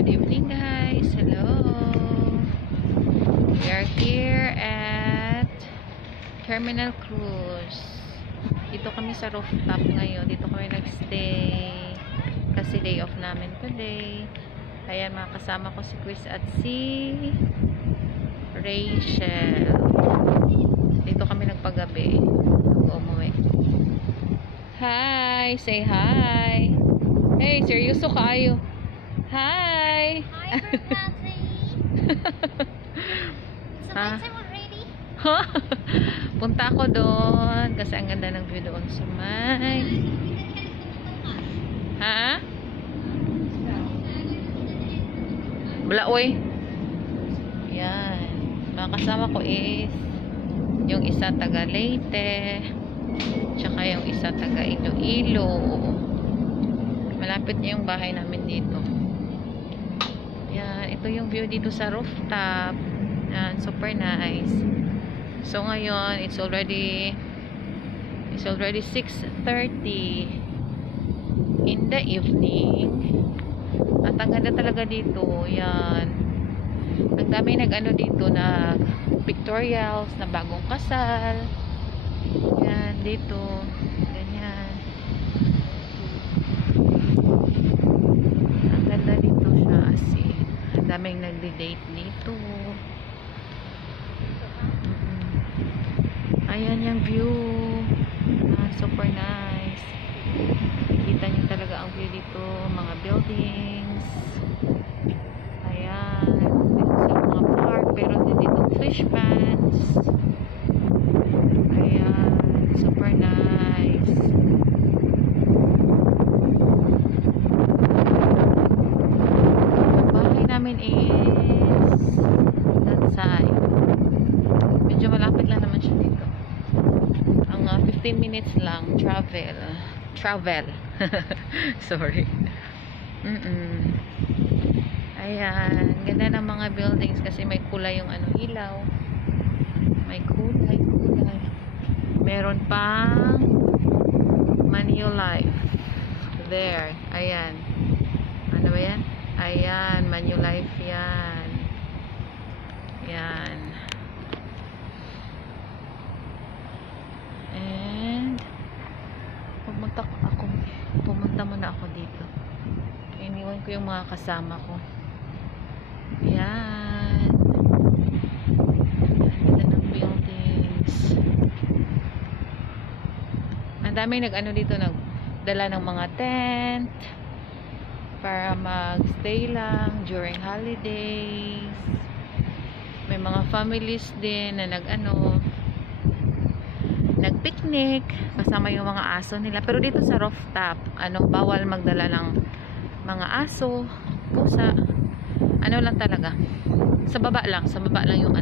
Good evening, guys. Hello. We are here at Terminal Cruise. Dito kami sa rooftop ngayon. Dito kami nagstay kasi day off namin today. Ayan, mga kasama ko si Chris at si Rachel. Dito kami nagpagabi. Umuwi. Hi! Say hi! Hey, seryoso kayo. Hi! Hi, Berkati. So, I'm already. Punta ako doon kasi ang ganda ng view doon sa may. Ha? Wala, oy. Yan. Mga kasama ko is yung isa taga Leyte, tsaka yung isa taga Iloilo. Malapit niya yung bahay namin dito. Yan, ito yung view dito sa rooftop. Yan, super nice. So ngayon, it's already 6:30 in the evening. At ang ganda talaga dito. Yan. Ang dami nag-ano dito, na pictorials, na bagong kasal. Yan, dito. Ganyan. Ang ganda dito siya kasi ang daming nagde-date dito. Ayan yung view. Super nice. Kita nyo talaga ang view dito. Mga buildings. Ayan. Dito sa mga park. Pero dito fish ponds. Ayan. Super nice. Ang bahay namin is that side. Medyo malapit lang naman siya dito. Ang 15 minutes lang travel. Sorry. Ayan, ganda ng mga buildings kasi may kulay yung ilaw. May kulay. Meron pang Manulife there. Ayan. Ano ba yan? Ayan, Manulife yan. Yan. And pumunta muna ako dito. Iniwan ko yung mga kasama ko. Yan. Ganda ng buildings. Ang daming nag-ano dito, nagdala ng mga tent para mag-stay lang during holidays. May mga families din na nag-picnic kasama yung mga aso nila. Pero dito sa rooftop, bawal magdala ng mga aso, pusa. Lang talaga. Sa baba lang yung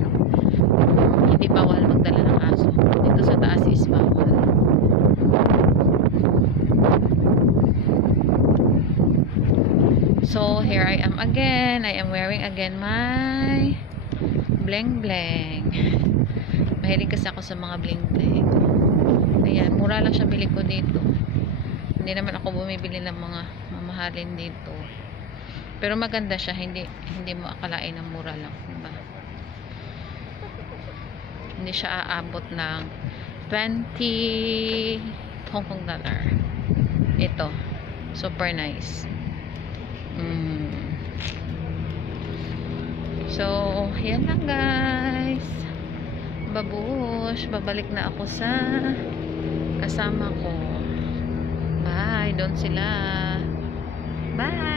hindi bawal magdala ng aso. Dito sa taas is bawal. So, here I am again. I am wearing again my bling bling. Mahilig kasi ako sa mga bling bling. Ayan, mura lang siya bili ko dito. Hindi naman ako bumibili ng mga mamahalin dito. Pero maganda siya, hindi mo akalain na mura lang, diba? Hindi siya aabot ng 20 Hong Kong dollar. Ito, super nice. So, yan lang guys. Babush, babalik na ako sa kasama ko. Bye, doon sila. Bye.